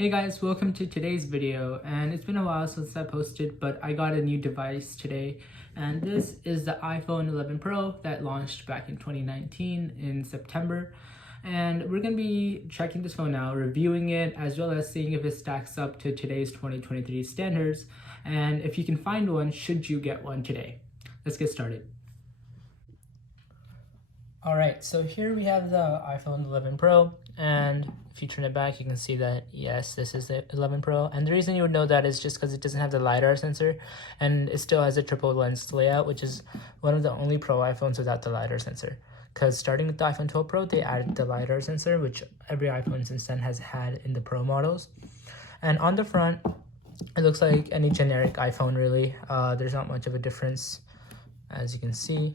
Hey guys, welcome to today's video, and it's been a while since I posted, but I got a new device today, and this is the iPhone 11 Pro that launched back in 2019 in September. And we're going to be checking this phone out, reviewing it, as well as seeing if it stacks up to today's 2023 standards, and if you can find one, should you get one today. Let's get started. Alright, so here we have the iPhone 11 Pro, and if you turn it back, you can see that, yes, this is the 11 Pro. And the reason you would know that is just because it doesn't have the LiDAR sensor, and it still has a triple lens layout, which is one of the only Pro iPhones without the LiDAR sensor. Because starting with the iPhone 12 Pro, they added the LiDAR sensor, which every iPhone since then has had in the Pro models. And on the front, it looks like any generic iPhone, really. There's not much of a difference, as you can see.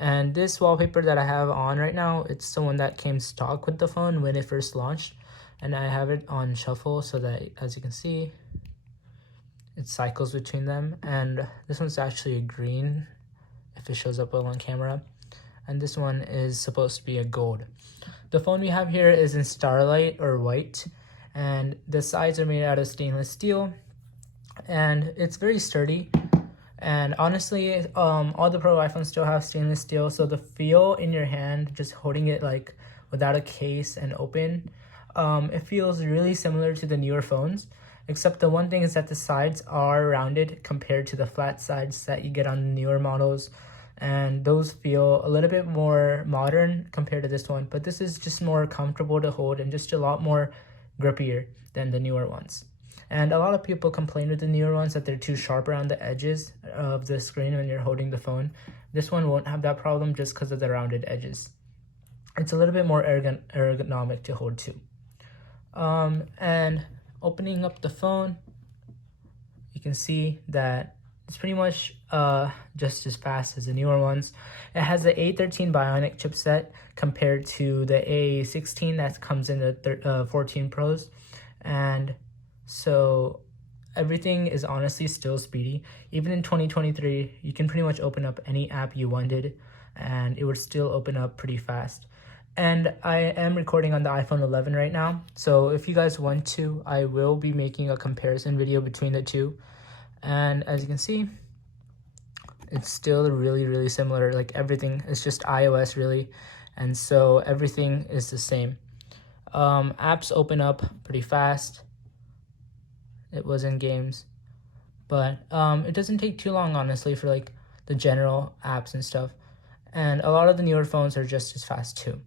And this wallpaper that I have on right now, it's the one that came stock with the phone when it first launched. And I have it on shuffle so that, as you can see, it cycles between them. And this one's actually a green, if it shows up well on camera. And this one is supposed to be a gold. The phone we have here is in Starlight or white. And the sides are made out of stainless steel. And it's very sturdy. And honestly, all the Pro iPhones still have stainless steel, so the feel in your hand, just holding it like without a case and open, it feels really similar to the newer phones, except the one thing is that the sides are rounded compared to the flat sides that you get on the newer models, and those feel a little bit more modern compared to this one, but this is just more comfortable to hold and just a lot more grippier than the newer ones. And a lot of people complain with the newer ones that they're too sharp around the edges of the screen when you're holding the phone. This one won't have that problem just because of the rounded edges. It's a little bit more ergonomic to hold too. And opening up the phone, you can see that it's pretty much just as fast as the newer ones. It has the A13 Bionic chipset compared to the A16 that comes in the 14 Pros. And so everything is honestly still speedy. Even in 2023, you can pretty much open up any app you wanted and it would still open up pretty fast. And I am recording on the iPhone 11 right now. So if you guys want to, I will be making a comparison video between the two. And as you can see, it's still really similar. Like everything is just iOS really. And so everything is the same. Apps open up pretty fast. It was in games, but it doesn't take too long, honestly, for like the general apps and stuff. And a lot of the newer phones are just as fast too.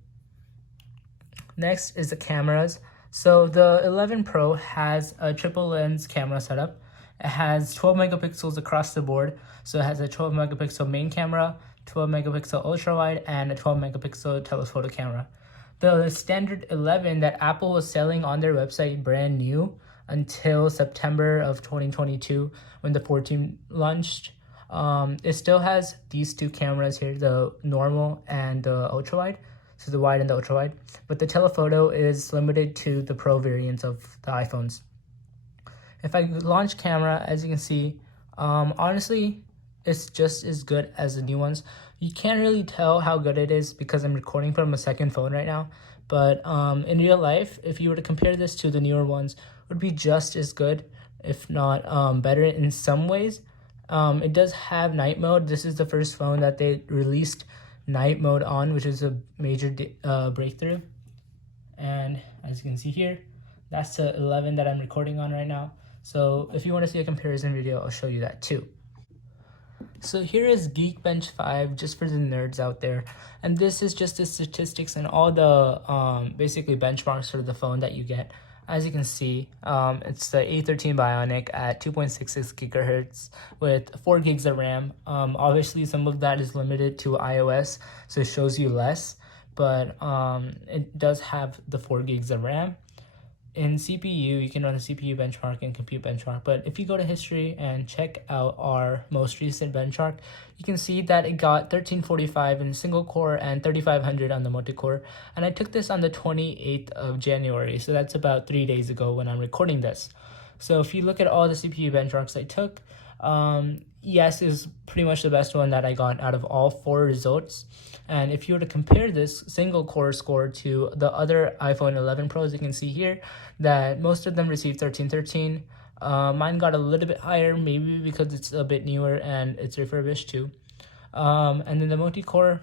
Next is the cameras. So the 11 Pro has a triple lens camera setup. It has 12 megapixels across the board. So it has a 12 megapixel main camera, 12 megapixel ultra wide, and a 12 megapixel telephoto camera. The standard 11 that Apple was selling on their website brand new until September of 2022 when the 14 launched. It still has these two cameras here, the normal and the ultra wide, so the wide and the ultra wide, but the telephoto is limited to the Pro variants of the iPhones. If I launch camera, as you can see, honestly, it's just as good as the new ones. You can't really tell how good it is because I'm recording from a second phone right now, but in real life, if you were to compare this to the newer ones, would be just as good, if not better in some ways. It does have night mode. This is the first phone that they released night mode on, which is a major breakthrough. And as you can see here, that's the 11 that I'm recording on right now. So if you want to see a comparison video, I'll show you that too. So here is Geekbench 5, just for the nerds out there. And this is just the statistics and all the basically benchmarks for the phone that you get. As you can see, it's the A13 Bionic at 2.66 gigahertz with 4 gigs of RAM. Obviously, some of that is limited to iOS, so it shows you less, but it does have the 4 gigs of RAM. In CPU, you can run a CPU benchmark and compute benchmark, but if you go to history and check out our most recent benchmark, you can see that it got 1345 in single core and 3500 on the multi-core, and I took this on the 28th of January, so that's about 3 days ago when I'm recording this. So if you look at all the CPU benchmarks I took, yes is pretty much the best one that I got out of all 4 results. And if you were to compare this single core score to the other iPhone 11 Pros, you can see here that most of them received 1313. Mine got a little bit higher, maybe because it's a bit newer and it's refurbished too. And then the multi-core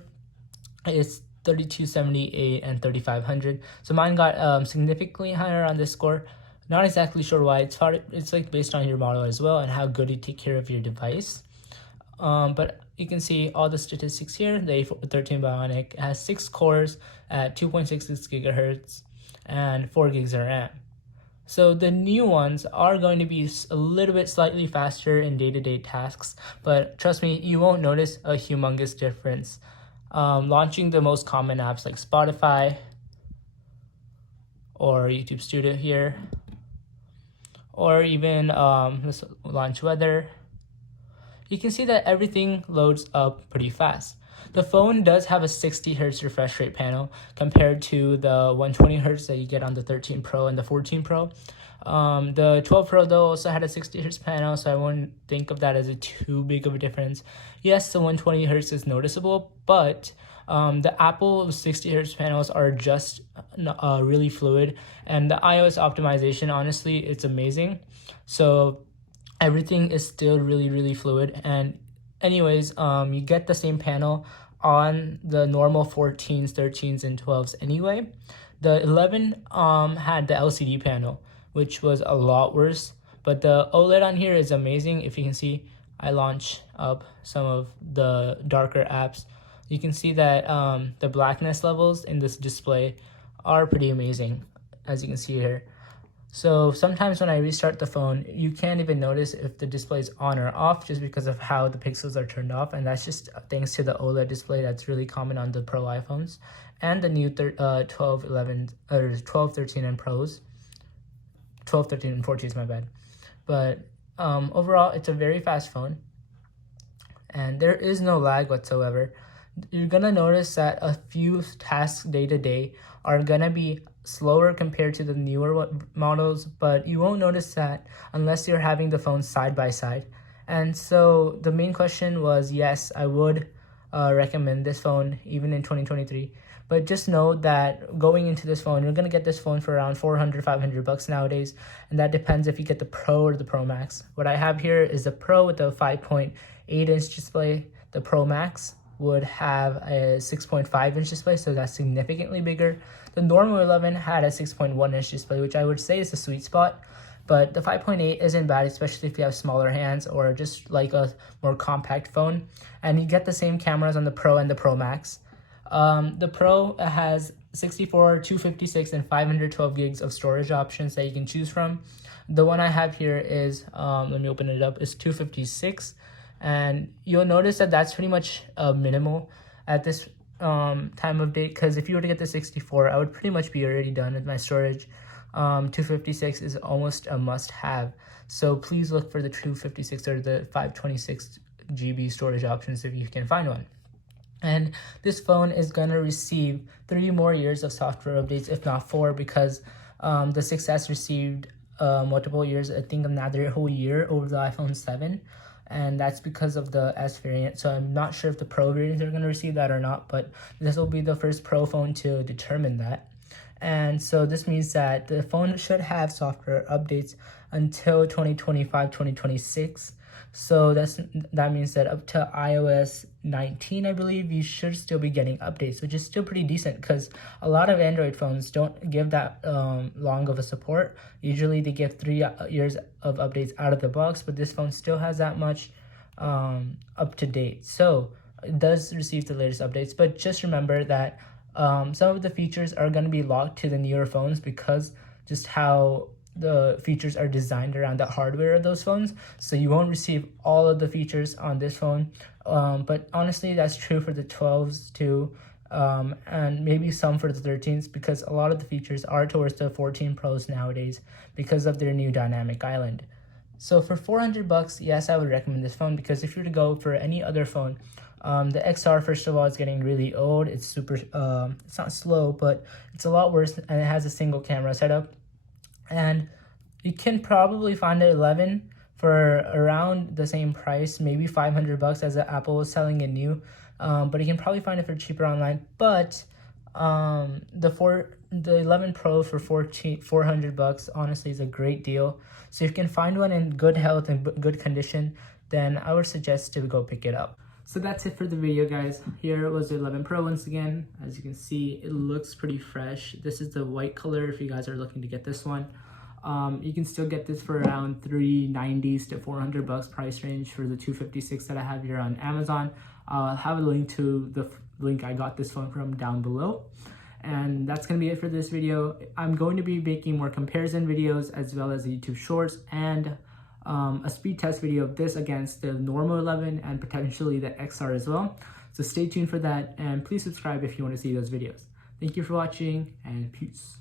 is 3278 and 3500. So mine got significantly higher on this score. Not exactly sure why. It's like based on your model as well and how good you take care of your device. But you can see all the statistics here. The A13 Bionic has 6 cores at 2.66 gigahertz and 4 gigs of RAM. So the new ones are going to be a little bit slightly faster in day-to-day tasks, but trust me, you won't notice a humongous difference. Launching the most common apps like Spotify or YouTube Studio here, or even let's launch weather, you can see that everything loads up pretty fast. The phone does have a 60 Hz refresh rate panel compared to the 120 Hz that you get on the 13 Pro and the 14 Pro. The 12 Pro though also had a 60 Hz panel, so I wouldn't think of that as too big of a difference. Yes, the 120 Hz is noticeable, but the Apple 60 Hz panels are just really fluid, and the iOS optimization, honestly, it's amazing. So everything is still really fluid. And anyways, you get the same panel on the normal 14s, 13s, and 12s anyway. The 11 had the LCD panel, which was a lot worse, but the OLED on here is amazing. If you can see, I launch up some of the darker apps. You can see that the blackness levels in this display are pretty amazing, as you can see here. So sometimes when I restart the phone, you can't even notice if the display is on or off just because of how the pixels are turned off. And that's just thanks to the OLED display that's really common on the Pro iPhones and the new 12, 11, or 12, 13 and Pros. 12, 13, and 14 is my bad. But overall, it's a very fast phone. And there is no lag whatsoever. You're going to notice that a few tasks day to day are going to be slower compared to the newer models, but you won't notice that unless you're having the phones side by side. And so the main question was, yes, I would recommend this phone even in 2023. But just know that going into this phone, you're going to get this phone for around $400, $500 nowadays. And that depends if you get the Pro or the Pro Max. What I have here is the Pro with a 5.8-inch display. The Pro Max would have a 6.5-inch display, so that's significantly bigger. The normal 11 had a 6.1-inch display, which I would say is the sweet spot. But the 5.8 isn't bad, especially if you have smaller hands or just like a more compact phone. And you get the same cameras on the Pro and the Pro Max. The Pro has 64, 256, and 512 gigs of storage options that you can choose from. The one I have here is, let me open it up, is 256. And you'll notice that that's pretty much minimal at this time of date, because if you were to get the 64, I would pretty much be already done with my storage. 256 is almost a must-have. So please look for the 256 or the 526 GB storage options if you can find one. And this phone is going to receive 3 more years of software updates, if not 4, because the 6S received multiple years, I think another whole year over the iPhone 7. And that's because of the S variant. So I'm not sure if the Pro variants are going to receive that or not, but this will be the first Pro phone to determine that. And so this means that the phone should have software updates until 2025, 2026. So that means that up to iOS 19, I believe, you should still be getting updates, which is still pretty decent because a lot of Android phones don't give that long of a support. Usually they give 3 years of updates out of the box, but this phone still has that much up to date. So it does receive the latest updates, but just remember that some of the features are going to be locked to the newer phones because just how the features are designed around the hardware of those phones. So you won't receive all of the features on this phone. But honestly, that's true for the 12s too, and maybe some for the 13s, because a lot of the features are towards the 14 Pros nowadays because of their new dynamic island. So for $400, yes, I would recommend this phone, because if you were to go for any other phone, the XR, first of all, is getting really old. It's super, it's not slow, but it's a lot worse, and it has a single camera setup. And You can probably find the 11 for around the same price, maybe 500 bucks as Apple was selling it new. But you can probably find it for cheaper online. But the 11 Pro for 400 bucks honestly is a great deal. So if you can find one in good health and good condition, then I would suggest to go pick it up. So that's it for the video, guys. Here was the 11 Pro once again. As you can see, it looks pretty fresh. This is the white color if you guys are looking to get this one. You can still get this for around $390s to 400 bucks price range for the 256 that I have here on Amazon. I'll have a link to the link I got this phone from down below. And that's going to be it for this video. I'm going to be making more comparison videos as well as YouTube shorts and a speed test video of this against the normal 11 and potentially the XR as well. So stay tuned for that, and please subscribe if you want to see those videos. Thank you for watching, and peace.